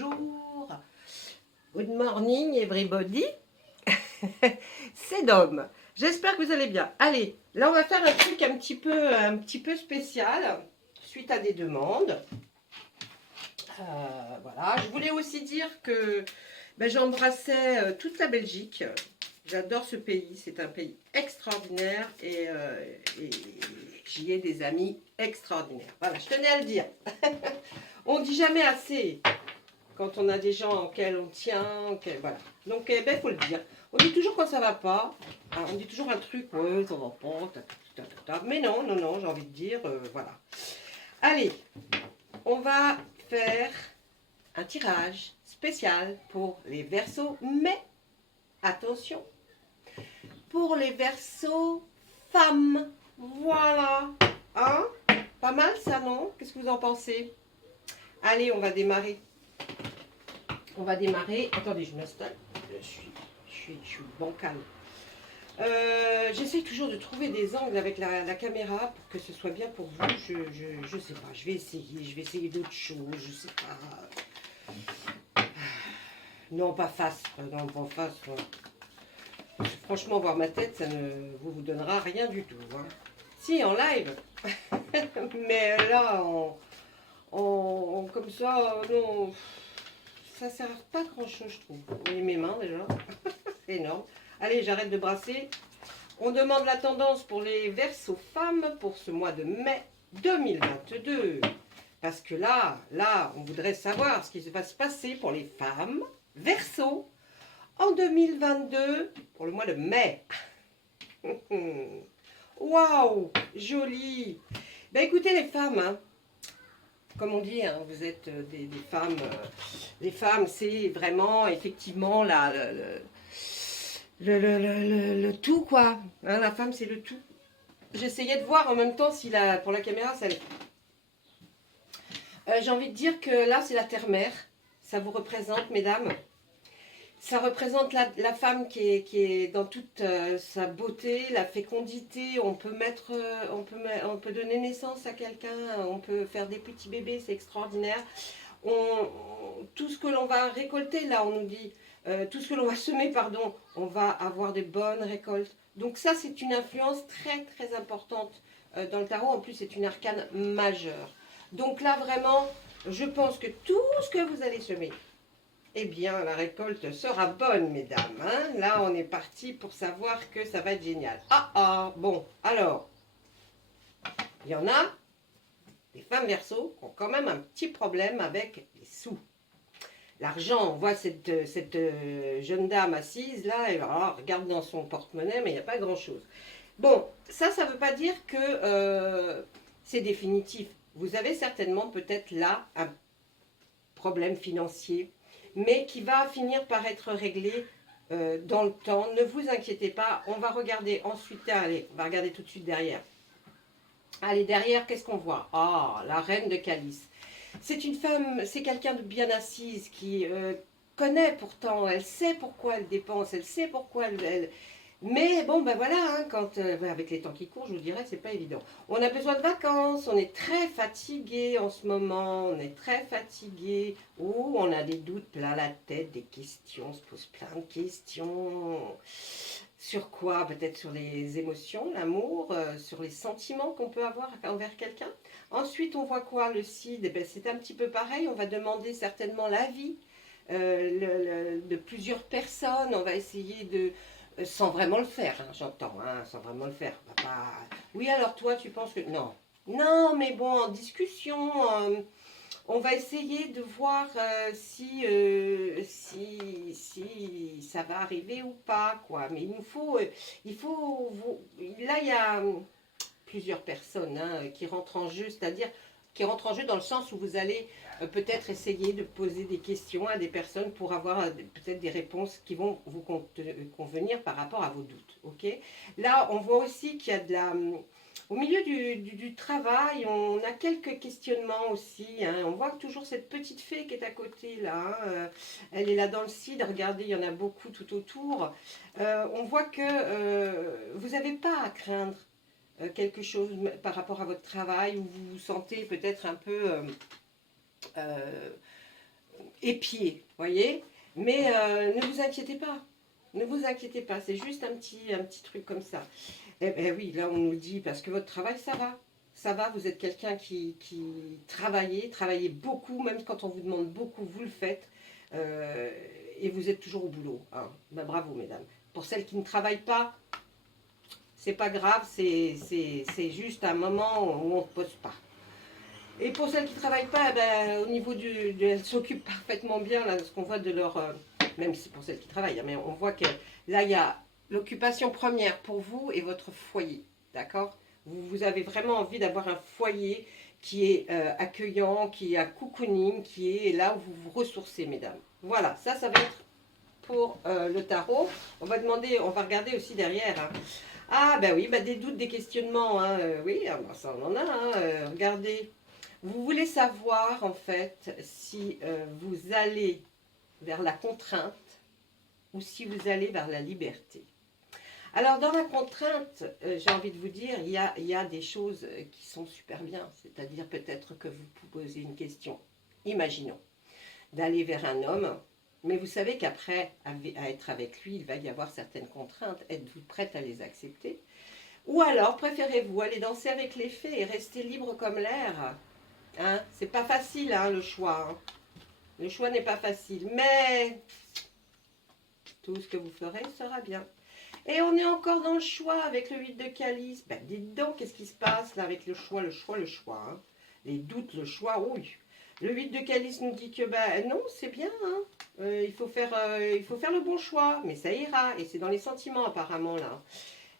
bonjour. Good morning everybody. C'est Dom. J'espère que vous allez bien. Allez, là on va faire un truc un petit peu spécial suite à des demandes. Voilà, je voulais aussi dire que j'embrassais toute la Belgique. J'adore ce pays, c'est un pays extraordinaire et j'y ai des amis extraordinaires. Voilà, je tenais à le dire. On ne dit jamais assez quand on a des gens auxquels on tient, voilà. Donc, il faut le dire. On dit toujours quand ça va pas, hein, on dit toujours un truc, ouais, ça va pas, mais non, j'ai envie de dire, voilà. Allez, on va faire un tirage spécial pour les Verseaux, mais attention, pour les Verseaux femmes, voilà, hein, pas mal ça, non? Qu'est-ce que vous en pensez? Allez, on va démarrer. Attendez, je m'installe. Je suis bancale. J'essaie toujours de trouver des angles avec la caméra pour que ce soit bien pour vous. Je sais pas. Je vais essayer d'autres choses. Je sais pas. Non, pas face. Non, pas face. Franchement, voir ma tête, ça ne vous donnera rien du tout. Hein. Si, en live. Mais là, comme ça, non. Ça sert pas grand chose, je trouve. Vous voyez mes mains déjà. C'est énorme. Allez, j'arrête de brasser. On demande la tendance pour les Verseaux femmes pour ce mois de mai 2022. Parce que là, on voudrait savoir ce qui va se passer pour les femmes Verseaux en 2022 pour le mois de mai. Waouh, joli. Ben écoutez les femmes, hein, comme on dit, hein, vous êtes des femmes. Les femmes, c'est vraiment effectivement le tout, quoi. Hein, la femme, c'est le tout. J'essayais de voir en même temps si pour la caméra, ça j'ai envie de dire que là, c'est la terre-mère. Ça vous représente, mesdames. Ça représente la femme qui est dans toute sa beauté, la fécondité. On peut donner naissance à quelqu'un, on peut faire des petits bébés, c'est extraordinaire. Tout ce que l'on va récolter, là, on nous dit, tout ce que l'on va semer, pardon, on va avoir de bonnes récoltes. Donc ça, c'est une influence très, très importante dans le tarot. En plus, c'est une arcane majeure. Donc là, vraiment, je pense que tout ce que vous allez semer, eh bien, la récolte sera bonne, mesdames. Hein. Là, on est parti pour savoir que ça va être génial. Bon, alors, il y en a, des femmes Verseaux qui ont quand même un petit problème avec les sous. L'argent, on voit cette jeune dame assise là, et alors, regarde dans son porte-monnaie, mais il n'y a pas grand-chose. Bon, ça ne veut pas dire que c'est définitif. Vous avez certainement peut-être là un problème financier, mais qui va finir par être réglé dans le temps. Ne vous inquiétez pas, on va regarder ensuite. Allez, on va regarder tout de suite derrière. Allez, derrière, qu'est-ce qu'on voit? Ah, la reine de calice. C'est une femme, c'est quelqu'un de bien assise qui connaît pourtant, elle sait pourquoi elle dépense, elle sait pourquoi elle. Mais bon, ben voilà, hein, quand, avec les temps qui courent, je vous dirais, c'est pas évident. On a besoin de vacances, on est très fatigué en ce moment, on est très fatigué. Oh, on a des doutes plein la tête, des questions, on se pose plein de questions. Sur quoi? Peut-être sur les émotions, l'amour, sur les sentiments qu'on peut avoir envers quelqu'un. Ensuite, on voit quoi? Le CID, eh ben, c'est un petit peu pareil, on va demander certainement l'avis de plusieurs personnes, on va essayer de... sans vraiment le faire, hein, j'entends, hein, sans vraiment le faire. Papa, oui, alors toi, tu penses que... Non, non, mais bon, en discussion, on va essayer de voir si ça va arriver ou pas, quoi. Mais là, il y a plusieurs personnes hein, qui rentrent en jeu, c'est-à-dire qui rentrent en jeu dans le sens où vous allez peut-être essayer de poser des questions à des personnes pour avoir peut-être des réponses qui vont vous convenir par rapport à vos doutes. Ok. Là, on voit aussi qu'il y a de la... Au milieu du travail, on a quelques questionnements aussi. Hein. On voit toujours cette petite fée qui est à côté là. Hein. Elle est là dans le CID. Regardez, il y en a beaucoup tout autour. On voit que vous n'avez pas à craindre quelque chose par rapport à votre travail où vous vous sentez peut-être un peu épié, voyez. Mais ne vous inquiétez pas. Ne vous inquiétez pas, c'est juste un petit truc comme ça. Eh bien oui, là on nous dit, parce que votre travail, ça va. Ça va, vous êtes quelqu'un qui travaillez beaucoup, même quand on vous demande beaucoup, vous le faites. Et vous êtes toujours au boulot. Hein. Ben, bravo, mesdames. Pour celles qui ne travaillent pas, c'est pas grave, c'est juste un moment où on ne pose pas. Et pour celles qui ne travaillent pas, ben, au niveau elles s'occupent parfaitement bien, là, ce qu'on voit de leur... même si pour celles qui travaillent, hein, mais on voit que là, il y a l'occupation première pour vous et votre foyer, d'accord? Vous avez vraiment envie d'avoir un foyer qui est accueillant, qui est à cocooning, qui est là où vous vous ressourcez, mesdames. Voilà, ça va être pour le tarot. On va regarder aussi derrière. Hein. Ah, ben oui, ben des doutes, des questionnements. Hein, oui, ben ça on en a. Hein, regardez. Vous voulez savoir, en fait, si vous allez vers la contrainte ou si vous allez vers la liberté. Alors, dans la contrainte, j'ai envie de vous dire, il y a des choses qui sont super bien. C'est-à-dire peut-être que vous posez une question. Imaginons d'aller vers un homme, mais vous savez qu'après, à être avec lui, il va y avoir certaines contraintes. Êtes-vous prête à les accepter? Ou alors, préférez-vous aller danser avec les fées et rester libre comme l'air? Hein, c'est pas facile, hein, le choix. Hein. Le choix n'est pas facile, mais tout ce que vous ferez sera bien. Et on est encore dans le choix avec le 8 de calice. Ben, dites donc, qu'est-ce qui se passe là avec le choix, le choix, le choix. Hein. Les doutes, le choix, oui. Le 8 de calice nous dit que ben non, c'est bien. Hein. Il faut faire le bon choix, mais ça ira. Et c'est dans les sentiments apparemment là.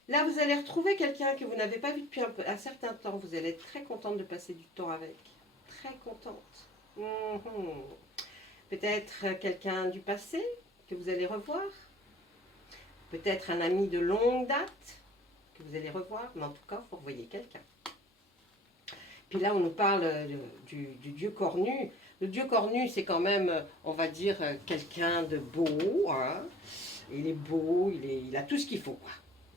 Là, vous allez retrouver quelqu'un que vous n'avez pas vu depuis un certain temps. Vous allez être très contente de passer du temps avec. Très contente. Peut-être quelqu'un du passé que vous allez revoir. Peut-être un ami de longue date que vous allez revoir. Mais en tout cas, vous revoyez quelqu'un. Puis là, on nous parle du dieu cornu. Le dieu cornu, c'est quand même, on va dire, quelqu'un de beau. Hein. Il est beau, il a tout ce qu'il faut. Quoi.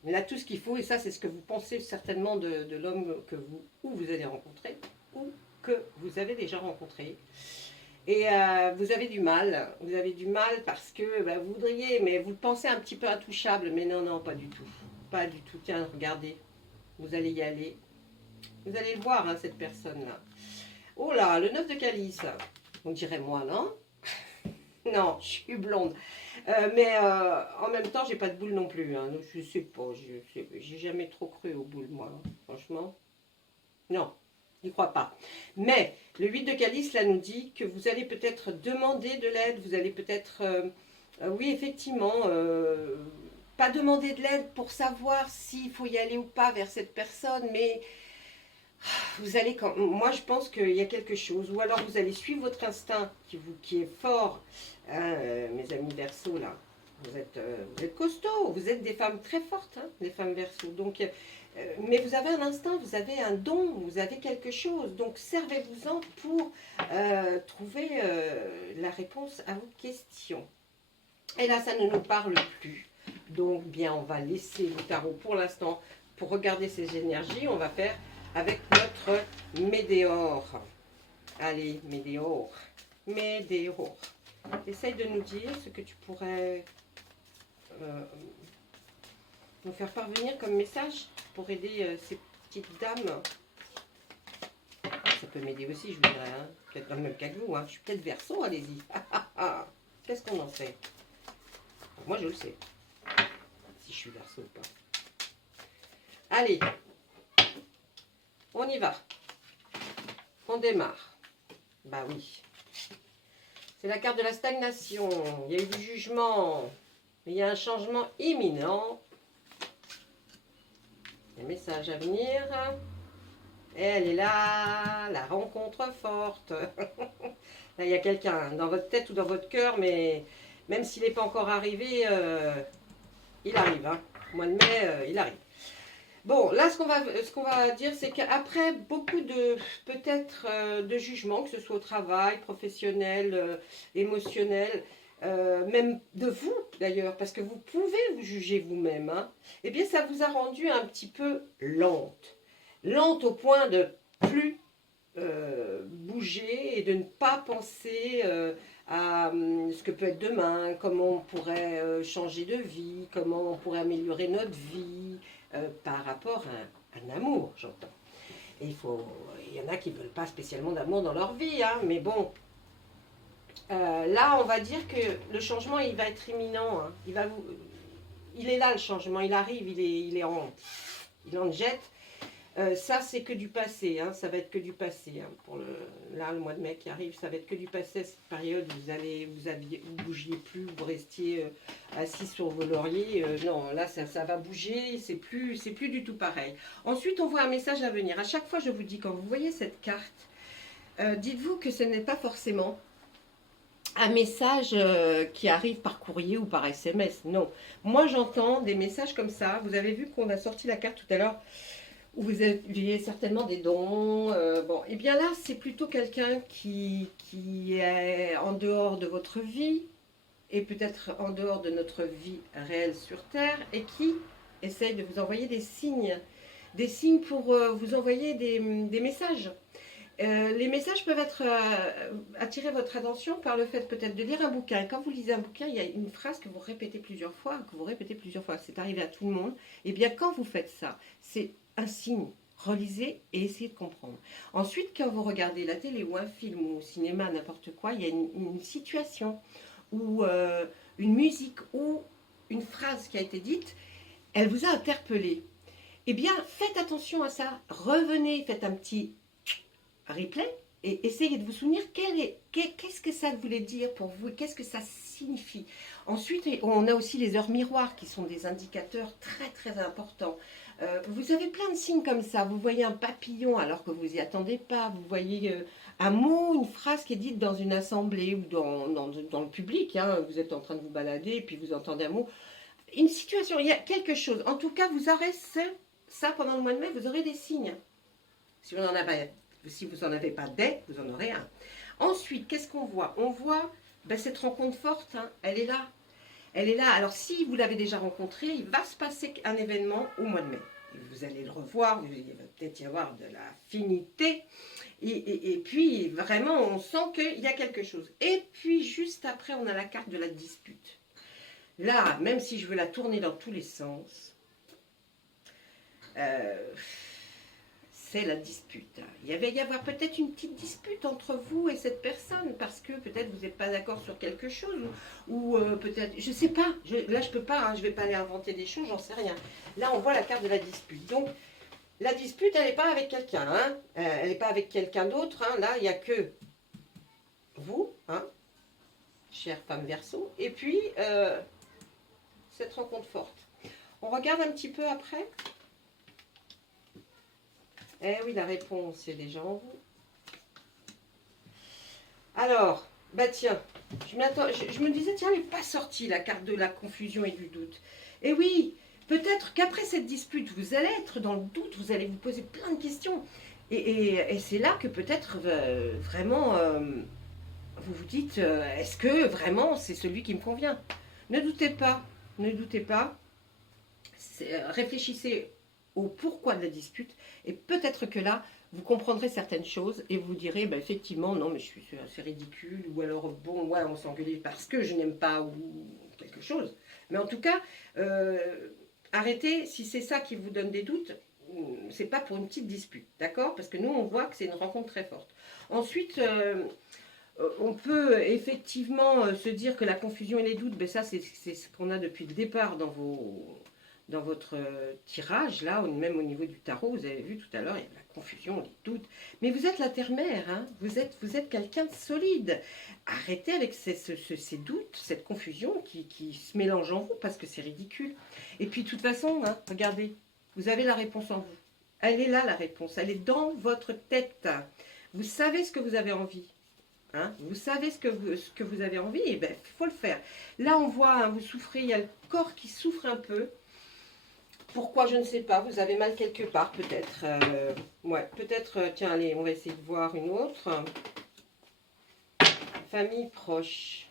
Il a tout ce qu'il faut. Et ça, c'est ce que vous pensez certainement de l'homme que vous allez rencontrer ou que vous avez déjà rencontré. Et vous avez du mal parce que vous voudriez, mais vous le pensez un petit peu intouchable. Mais non, non, pas du tout. Pas du tout. Tiens, regardez, vous allez y aller. Vous allez le voir, hein, cette personne-là. Oh là, le 9 de calice. On dirait moi, non? Non, je suis blonde. Mais en même temps, j'ai pas de boule non plus. Hein. Je sais pas, j'ai jamais trop cru aux boules, moi. Hein, franchement. Non, n'y crois pas. Mais le 8 de calice, là, nous dit que vous allez peut-être demander de l'aide. Vous allez peut-être... oui, effectivement... pas demander de l'aide pour savoir s'il faut y aller ou pas vers cette personne, mais... Vous allez moi je pense qu'il y a quelque chose, ou alors vous allez suivre votre instinct qui est fort, hein, mes amis Verseau là, vous êtes costauds, vous êtes des femmes très fortes, hein, les femmes Verseau, donc, mais vous avez un instinct, vous avez un don, vous avez quelque chose, donc servez-vous-en pour trouver la réponse à vos questions. Et là ça ne nous parle plus, donc bien on va laisser le tarot pour l'instant pour regarder ces énergies, on va faire avec notre Médéor. Allez, Médéor. Médéor. Essaye de nous dire ce que tu pourrais nous faire parvenir comme message pour aider ces petites dames. Ça peut m'aider aussi, je vous dirais. Hein. Peut-être dans le même cas que vous. Hein. Je suis peut-être Verseau, allez-y. Qu'est-ce qu'on en sait? Moi, je le sais. Si je suis Verseau ou pas. Allez. On y va. On démarre. Bah oui. C'est la carte de la stagnation. Il y a eu du jugement. Il y a un changement imminent. Les messages à venir. Et elle est là. La rencontre forte. Là, il y a quelqu'un dans votre tête ou dans votre cœur, mais même s'il n'est pas encore arrivé, il arrive. Hein. Au mois de mai, il arrive. Bon, là, ce qu'on va dire, c'est qu'après beaucoup de, peut-être, de jugements, que ce soit au travail, professionnel, émotionnel, même de vous, d'ailleurs, parce que vous pouvez vous juger vous-même, hein, eh bien, ça vous a rendu un petit peu lente. Lente au point de plus bouger et de ne pas penser à ce que peut être demain, comment on pourrait changer de vie, comment on pourrait améliorer notre vie par rapport à un amour, j'entends. Et il y en a qui ne veulent pas spécialement d'amour dans leur vie, hein, mais bon, là on va dire que le changement il va être imminent, hein. Il est là le changement, il arrive, il en jette. Ça, c'est que du passé, hein, ça va être que du passé. Hein, là, le mois de mai qui arrive, ça va être que du passé, cette période où vous bougiez plus, vous restiez assis sur vos lauriers. Non, là, ça va bouger, c'est plus du tout pareil. Ensuite, on voit un message à venir. À chaque fois, je vous dis, quand vous voyez cette carte, dites-vous que ce n'est pas forcément un message qui arrive par courrier ou par SMS. Non. Moi, j'entends des messages comme ça. Vous avez vu qu'on a sorti la carte tout à l'heure où vous aviez certainement des dons. Bon, et bien là, c'est plutôt quelqu'un qui est en dehors de votre vie et peut-être en dehors de notre vie réelle sur Terre et qui essaye de vous envoyer des signes pour vous envoyer des messages. Les messages peuvent attirer votre attention par le fait peut-être de lire un bouquin. Et quand vous lisez un bouquin, il y a une phrase que vous répétez plusieurs fois, c'est arrivé à tout le monde. Et bien quand vous faites ça, c'est un signe. Relisez et essayez de comprendre. Ensuite, quand vous regardez la télé ou un film ou au cinéma, n'importe quoi, il y a une situation ou une musique ou une phrase qui a été dite, elle vous a interpellé. Eh bien, faites attention à ça. Revenez, faites un petit replay et essayez de vous souvenir qu'est-ce que ça voulait dire pour vous, qu'est-ce que ça signifie. Ensuite, on a aussi les heures miroirs qui sont des indicateurs très très importants. Vous avez plein de signes comme ça. Vous voyez un papillon alors que vous n'y attendez pas. Vous voyez un mot, une phrase qui est dite dans une assemblée ou dans le public. Hein. Vous êtes en train de vous balader et puis vous entendez un mot. Une situation, il y a quelque chose. En tout cas, vous aurez ça pendant le mois de mai, vous aurez des signes. Si vous n'en avez pas des, vous en aurez un. Ensuite, qu'est-ce qu'on voit? On voit cette rencontre forte, hein, elle est là. Elle est là. Alors, si vous l'avez déjà rencontré, il va se passer un événement au mois de mai. Vous allez le revoir, il va peut-être y avoir de l'affinité. Et puis, vraiment, on sent qu'il y a quelque chose. Et puis, juste après, on a la carte de la dispute. Là, même si je veux la tourner dans tous les sens, c'est la dispute. Il va y avoir peut-être une petite dispute entre vous et cette personne, parce que peut-être vous n'êtes pas d'accord sur quelque chose, ou peut-être, je ne sais pas, là je ne peux pas, hein, je ne vais pas aller inventer des choses, j'en sais rien. Là on voit la carte de la dispute. Donc la dispute, elle n'est pas avec quelqu'un, hein, elle n'est pas avec quelqu'un d'autre, hein, là il n'y a que vous, hein, chère femme Verseau, et puis cette rencontre forte. On regarde un petit peu après. Eh oui, la réponse est déjà en vous. Alors, bah tiens, je me disais, tiens, elle n'est pas sortie la carte de la confusion et du doute. Et oui, peut-être qu'après cette dispute, vous allez être dans le doute, vous allez vous poser plein de questions. Et c'est là que peut-être vraiment, vous vous dites, est-ce que vraiment c'est celui qui me convient? Ne doutez pas, ne doutez pas. Réfléchissez au pourquoi de la dispute et peut-être que là vous comprendrez certaines choses et vous direz bah, effectivement non mais c'est ridicule ou alors bon ouais on s'est engueulé parce que je n'aime pas ou quelque chose, mais en tout cas arrêtez. Si c'est ça qui vous donne des doutes, c'est pas pour une petite dispute, d'accord, parce que nous on voit que c'est une rencontre très forte. Ensuite on peut effectivement se dire que la confusion et les doutes, ben ça c'est ce qu'on a depuis le départ dans votre tirage, là, même au niveau du tarot, vous avez vu tout à l'heure, il y a la confusion, les doutes. Mais vous êtes la terre-mère, hein, vous êtes quelqu'un de solide. Arrêtez avec ces doutes, cette confusion qui se mélange en vous, parce que c'est ridicule. Et puis, de toute façon, hein, regardez, vous avez la réponse en vous. Elle est là, la réponse. Elle est dans votre tête. Vous savez ce que vous avez envie. Hein, vous savez ce que vous avez envie, et bien, il faut le faire. Là, on voit, hein, vous souffrez, il y a le corps qui souffre un peu. Pourquoi, je ne sais pas, vous avez mal quelque part peut-être. Ouais, peut-être, tiens, allez, on va essayer de voir une autre. Famille proche.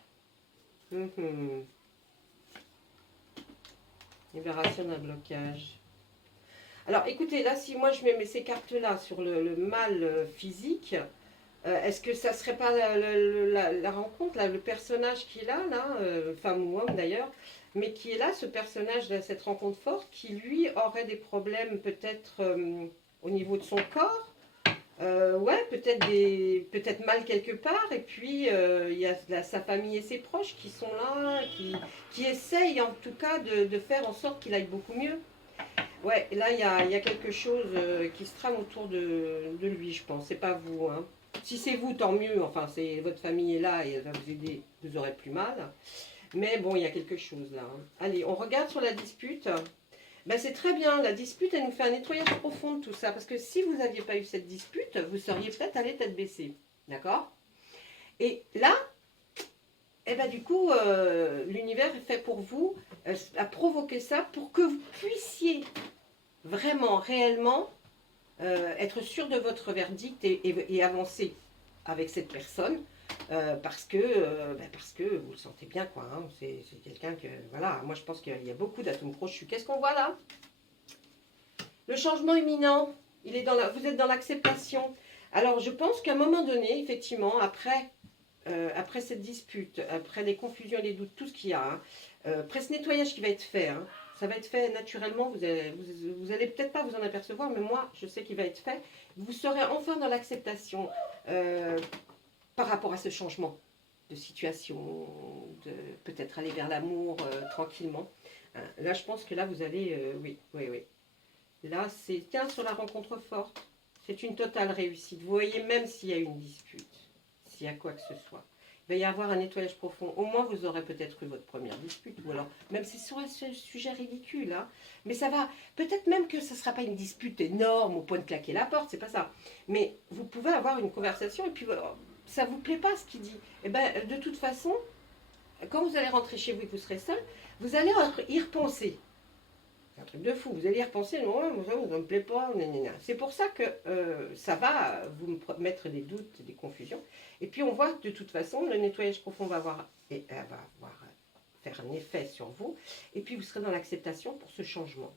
Libération d'un blocage. Alors, écoutez, là, si moi je mets ces cartes-là sur le mal physique, Est-ce que ça serait pas la rencontre, là, le personnage qui est là, femme ou homme d'ailleurs, mais qui est là, ce personnage de cette rencontre forte, qui lui aurait des problèmes peut-être au niveau de son corps, ouais, peut-être mal quelque part, et puis il y a sa famille et ses proches qui sont là, qui essayent en tout cas de faire en sorte qu'il aille beaucoup mieux. Ouais, là il y a quelque chose qui se trame autour de lui, je pense, c'est pas vous, hein. Si c'est vous, tant mieux, enfin, c'est votre famille est là et elle va vous aider, vous aurez plus mal. Mais bon, il y a quelque chose là, hein. Allez, on regarde sur la dispute. Ben, c'est très bien, la dispute, elle nous fait un nettoyage profond de tout ça. Parce que si vous n'aviez pas eu cette dispute, vous seriez peut-être allé tête baissée. D'accord? Et là, eh ben, du coup, l'univers est fait pour vous, a provoqué ça pour que vous puissiez vraiment, réellement, être sûr de votre verdict et avancer avec cette personne. Parce que vous le sentez bien, quoi, hein. C'est quelqu'un que, voilà, moi je pense qu'il y a beaucoup d'atomes crochus. Qu'est-ce qu'on voit là? Le changement imminent, vous êtes dans l'acceptation. Alors je pense qu'à un moment donné, effectivement, après cette dispute, après les confusions et les doutes, tout ce qu'il y a, hein, après ce nettoyage qui va être fait, hein, ça va être fait naturellement, vous allez peut-être pas vous en apercevoir, mais moi je sais qu'il va être fait. Vous serez enfin dans l'acceptation par rapport à ce changement de situation, de peut-être aller vers l'amour tranquillement. Hein, là je pense que là vous allez, oui, oui, oui. Là, c'est tiens sur la rencontre forte. C'est une totale réussite. Vous voyez, même s'il y a une dispute, s'il y a quoi que ce soit, il va y avoir un nettoyage profond. Au moins, vous aurez peut-être eu votre première dispute. Ou alors, même si c'est sur un sujet ridicule, hein, mais ça va. Peut-être même que ce ne sera pas une dispute énorme au point de claquer la porte, c'est pas ça. Mais vous pouvez avoir une conversation et puis ça vous plaît pas ce qu'il dit. Et ben, de toute façon, quand vous allez rentrer chez vous et que vous serez seul, vous allez y repenser. C'est un truc de fou. Vous allez y repenser, non, ça ne me plaît pas. C'est pour ça que ça va vous mettre des doutes, des confusions. Et puis on voit que de toute façon, le nettoyage profond va faire un effet sur vous. Et puis vous serez dans l'acceptation pour ce changement.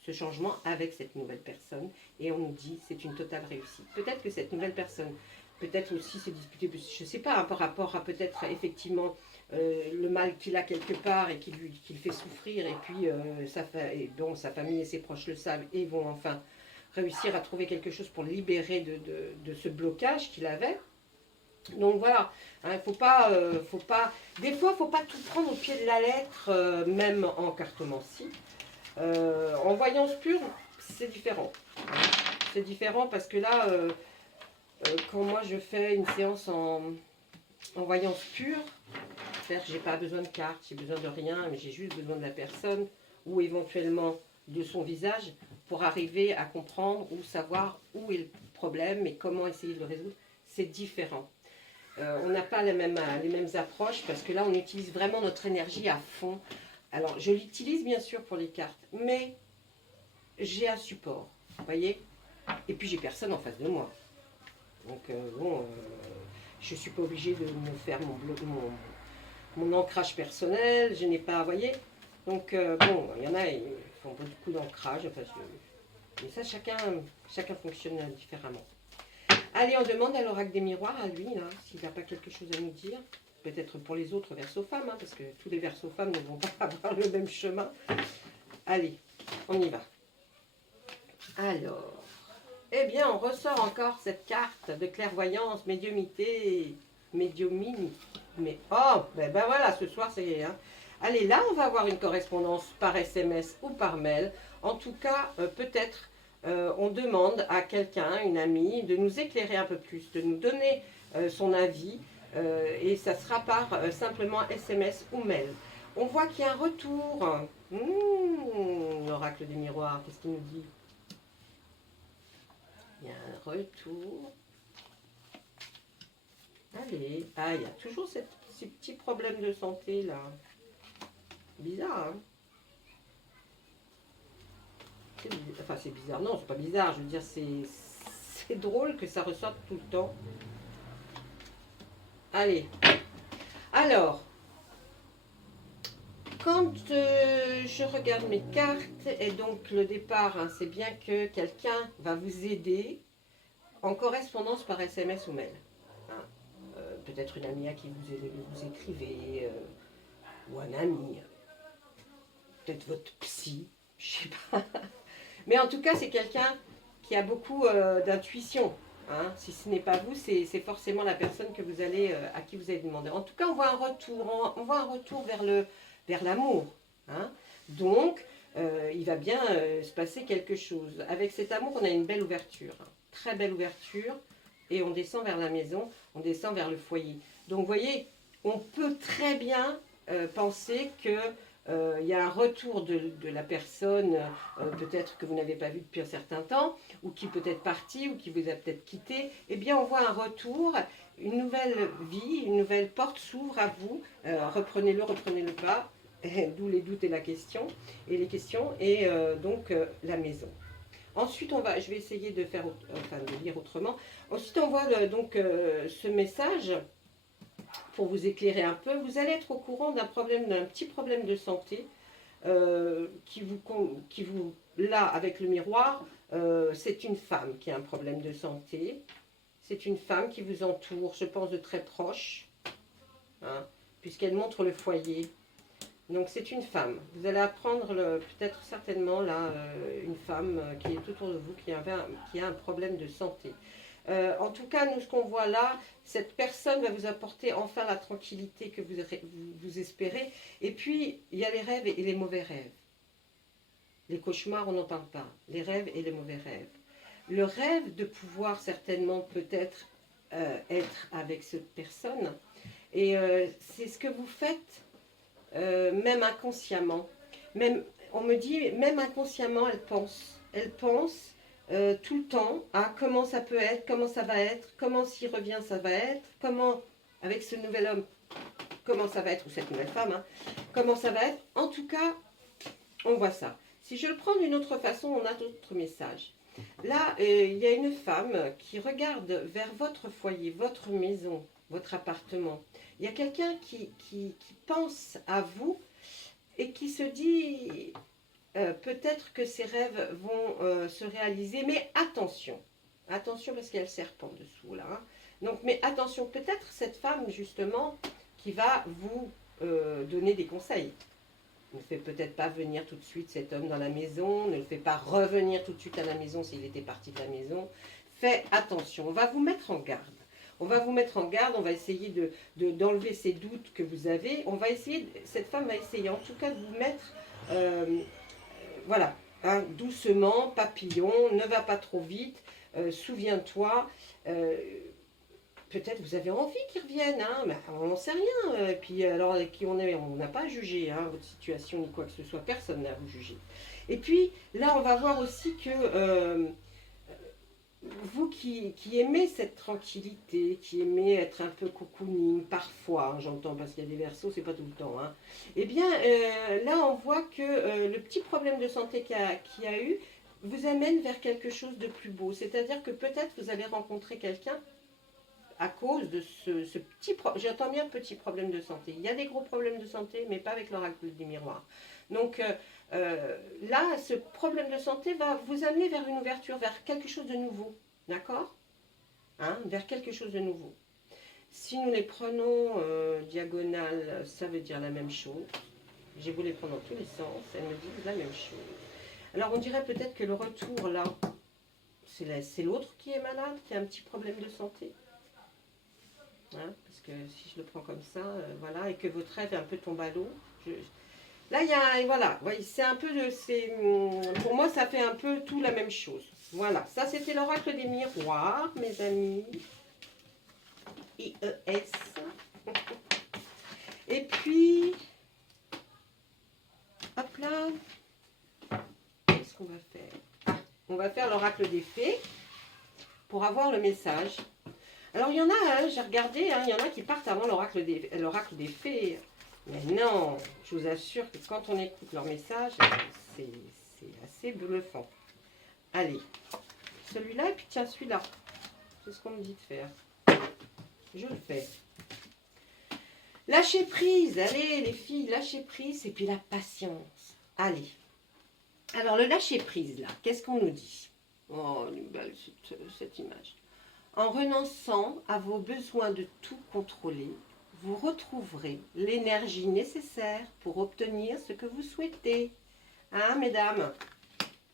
Ce changement avec cette nouvelle personne. Et on nous dit, c'est une totale réussite. Peut-être que cette nouvelle personne, peut-être aussi s'est disputée, je ne sais pas, hein, par rapport à peut-être effectivement le mal qu'il a quelque part et qui le fait souffrir, et puis sa famille et ses proches le savent et vont enfin réussir à trouver quelque chose pour le libérer de ce blocage qu'il avait. Donc voilà, hein, faut pas, des fois il ne faut pas tout prendre au pied de la lettre, même en cartomancie. En voyance pure, c'est différent. C'est différent parce que là, quand moi je fais une séance en voyance pure, j'ai pas besoin de carte, j'ai besoin de rien, mais j'ai juste besoin de la personne ou éventuellement de son visage pour arriver à comprendre ou savoir où est le problème et comment essayer de le résoudre. C'est différent. On n'a pas les mêmes approches parce que là on utilise vraiment notre énergie à fond. Alors je l'utilise bien sûr pour les cartes, mais j'ai un support, vous voyez, et puis j'ai personne en face de moi. Donc je ne suis pas obligée de me faire mon ancrage personnel, je n'ai pas, vous voyez. Donc bon, il y en a, ils font beaucoup d'ancrage, enfin, mais ça chacun fonctionne différemment. Allez, on demande à l'oracle des miroirs, à lui, s'il n'a pas quelque chose à nous dire. Peut-être pour les autres Verseaux-femmes, hein, parce que tous les Verseaux-femmes ne vont pas avoir le même chemin. Allez, on y va. Alors, eh bien, on ressort encore cette carte de clairvoyance, médiumité, médiumini. Mais oh, ben voilà, ce soir c'est... Hein. Allez, là, on va avoir une correspondance par SMS ou par mail. En tout cas, peut-être, on demande à quelqu'un, une amie, de nous éclairer un peu plus, de nous donner son avis. Et ça sera par simplement SMS ou mail. On voit qu'il y a un retour. L'oracle des miroirs, qu'est-ce qu'il nous dit? Il y a un retour. Allez. Ah, il y a toujours ces petits problèmes de santé là. Bizarre, hein? Enfin, c'est bizarre. Non, c'est pas bizarre. Je veux dire, c'est drôle que ça ressorte tout le temps. Allez. Alors, quand je regarde mes cartes, et donc le départ, hein, c'est bien que quelqu'un va vous aider en correspondance par SMS ou mail. peut-être une amie à qui vous écrivez, ou un ami, peut-être votre psy, je sais pas. Mais en tout cas, c'est quelqu'un qui a beaucoup d'intuition. Hein. Si ce n'est pas vous, c'est forcément la personne que vous allez, à qui vous allez demander. En tout cas, on voit un retour, on voit un retour vers l'amour. Hein. Donc, il va bien se passer quelque chose. Avec cet amour, on a une belle ouverture, hein. Très belle ouverture, et on descend vers la maison, on descend vers le foyer. Donc, vous voyez, on peut très bien penser que il y a un retour de la personne, peut-être que vous n'avez pas vu depuis un certain temps, ou qui peut être partie, ou qui vous a peut-être quitté. Eh bien, on voit un retour, une nouvelle vie, une nouvelle porte s'ouvre à vous. Reprenez-le pas, d'où les doutes et la question, et les questions, et donc la maison. Ensuite, je vais essayer de de lire autrement. Ensuite, on voit donc ce message. Pour vous éclairer un peu, vous allez être au courant d'un petit problème de santé qui vous, là, avec le miroir, c'est une femme qui a un problème de santé. C'est une femme qui vous entoure, je pense, de très proche, hein, puisqu'elle montre le foyer. Donc c'est une femme. Vous allez apprendre peut-être certainement là une femme qui est autour de vous, qui a un problème de santé. En tout cas, nous, ce qu'on voit là, cette personne va vous apporter enfin la tranquillité que vous espérez. Et puis, il y a les rêves et les mauvais rêves. Les cauchemars, on n'en parle pas. Les rêves et les mauvais rêves. Le rêve de pouvoir certainement peut-être être avec cette personne. Et c'est ce que vous faites, même inconsciemment. On me dit, même inconsciemment, elle pense. Elle pense tout le temps à comment ça peut être, comment ça va être, comment s'il revient ça va être, comment avec ce nouvel homme, comment ça va être, ou cette nouvelle femme, hein, comment ça va être. En tout cas, on voit ça. Si je le prends d'une autre façon, on a d'autres messages. Là, il y a une femme qui regarde vers votre foyer, votre maison, votre appartement. Il y a quelqu'un qui pense à vous et qui se dit... peut-être que ces rêves vont se réaliser, mais attention, attention parce qu'il y a le serpent dessous là. Hein. Donc, mais attention, peut-être cette femme justement qui va vous donner des conseils. Ne fait peut-être pas venir tout de suite cet homme dans la maison, ne le fait pas revenir tout de suite à la maison s'il était parti de la maison. Faites attention, on va vous mettre en garde. On va vous mettre en garde, on va essayer d'enlever ces doutes que vous avez. On va essayer, cette femme va essayer en tout cas de vous mettre... voilà, hein, doucement, papillon, ne va pas trop vite, souviens-toi, peut-être vous avez envie qu'ils reviennent, hein, mais on n'en sait rien, et puis alors avec qui on est, on n'a pas à juger, hein, votre situation ni quoi que ce soit, personne n'a à vous juger. Et puis là on va voir aussi que vous qui aimez cette tranquillité, qui aimez être un peu cocooning, parfois, hein, j'entends, parce qu'il y a des versos, c'est pas tout le temps, hein, eh bien, là, on voit que le petit problème de santé qu'il y a eu vous amène vers quelque chose de plus beau. C'est-à-dire que peut-être vous allez rencontrer quelqu'un à cause de ce petit problème. J'entends bien petit problème de santé. Il y a des gros problèmes de santé, mais pas avec l'oracle du miroir. Donc, là, ce problème de santé va vous amener vers une ouverture, vers quelque chose de nouveau. D'accord, hein, vers quelque chose de nouveau. Si nous les prenons diagonales, ça veut dire la même chose. J'ai voulu les prendre dans tous les sens, elles me disent la même chose. Alors, on dirait peut-être que le retour, là, c'est l'autre qui est malade, qui a un petit problème de santé. Hein, parce que si je le prends comme ça, voilà, et que votre rêve est un peu tombé à l'eau, là, il y a, voilà, c'est un peu pour moi, ça fait un peu tout la même chose. Voilà, ça c'était l'oracle des miroirs, mes amis. IES. Et puis, hop là, qu'est-ce qu'on va faire? On va faire l'oracle des fées pour avoir le message. Alors, il y en a, hein, j'ai regardé, hein, il y en a qui partent avant l'oracle des fées. Mais non, je vous assure que quand on écoute leur message, c'est assez bluffant. Allez, celui-là, et puis tiens, celui-là. C'est ce qu'on me dit de faire. Je le fais. Lâchez prise, allez les filles, lâchez prise, et puis la patience. Allez. Alors, le lâcher prise, là, qu'est-ce qu'on nous dit? Oh, elle est belle cette image. En renonçant à vos besoins de tout contrôler, vous retrouverez l'énergie nécessaire pour obtenir ce que vous souhaitez. Hein, mesdames?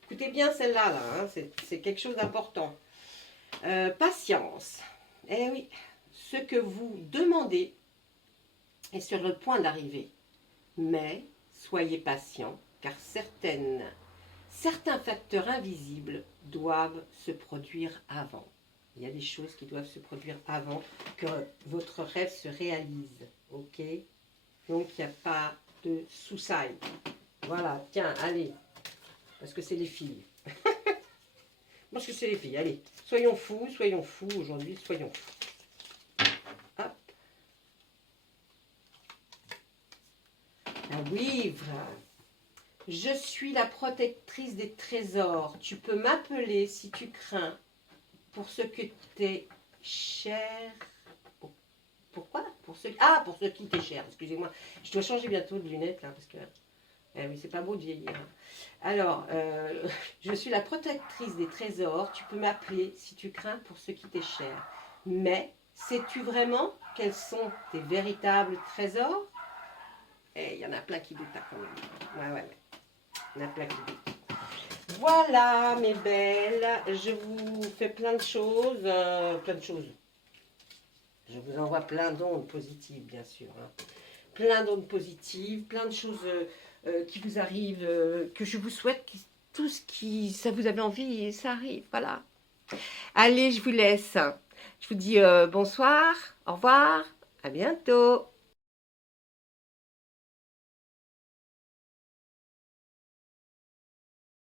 Écoutez bien celle-là, là, hein, c'est quelque chose d'important. Patience. Eh oui, ce que vous demandez est sur le point d'arriver. Mais soyez patient, car certains facteurs invisibles doivent se produire avant. Il y a des choses qui doivent se produire avant que votre rêve se réalise. Ok? Donc, il n'y a pas de soucis. Voilà, tiens, allez. Parce que c'est les filles. Parce que c'est les filles. Allez, soyons fous aujourd'hui, soyons fous. Hop. Un livre. Je suis la protectrice des trésors. Tu peux m'appeler si tu crains pour ce que t'es cher. Pourquoi? Pour ceux qui t'est cher. Excusez-moi. Je dois changer bientôt de lunettes là parce que oui, c'est pas beau de vieillir. Alors, je suis la protectrice des trésors. Tu peux m'appeler si tu crains pour ce qui t'est cher. Mais sais-tu vraiment quels sont tes véritables trésors? Il y en a plein qui doutent quand même. Ouais. Il y en a plein qui doutent. Voilà mes belles, je vous fais plein de choses. Je vous envoie plein d'ondes positives, bien sûr. Hein. Plein d'ondes positives, plein de choses qui vous arrivent, que je vous souhaite, tout ce qui, ça vous avez envie, ça arrive, voilà. Allez, je vous laisse. Je vous dis bonsoir, au revoir, à bientôt.